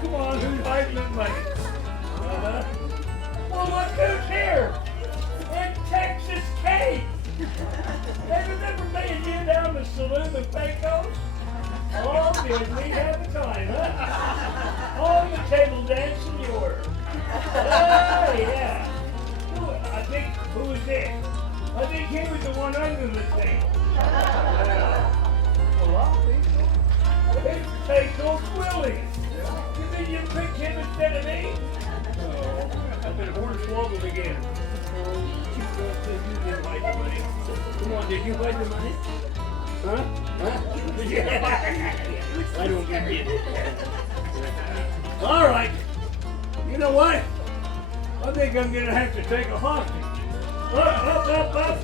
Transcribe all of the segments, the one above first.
come on, who's hiding the money? Well, look who's here! In Texas Cake! They remember me and you down the saloon with bygone? Oh, did we have a time, huh? Oh, the table dancing you were. Oh, yeah. Who was this? I think he was the one under the table. A lot of people. They take those Willies. You mean you picked him instead of me? Oh, I've been hornswoggled again. You didn't hide the money. Come on, did you hide the money? Huh? I don't get it. All right. You know what? I think I'm gonna have to take a hostage. Up.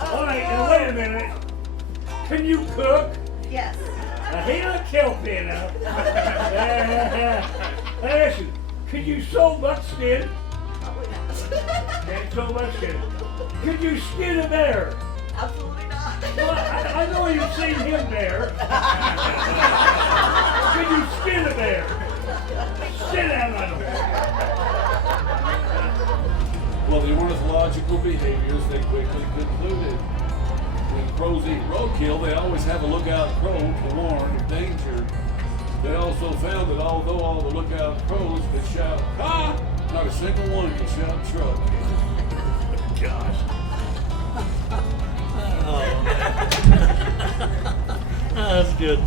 All right, now wait a minute. Can you cook? Yes. He don't kill me now. Listen, can you sew buckskin? Probably not. Can't sew buckskin. Can you skin a bear? Absolutely not. Well, I know you've seen him there. Can you skin a bear? Sit down on him. Well, the ornithological behaviors they quickly concluded. When crows eat roadkill, they always have a lookout crow to warn of danger. They also found that although all the lookout crows could shout, "Ha!" not a single one could shout "truck." Gosh. Oh, man. That's good.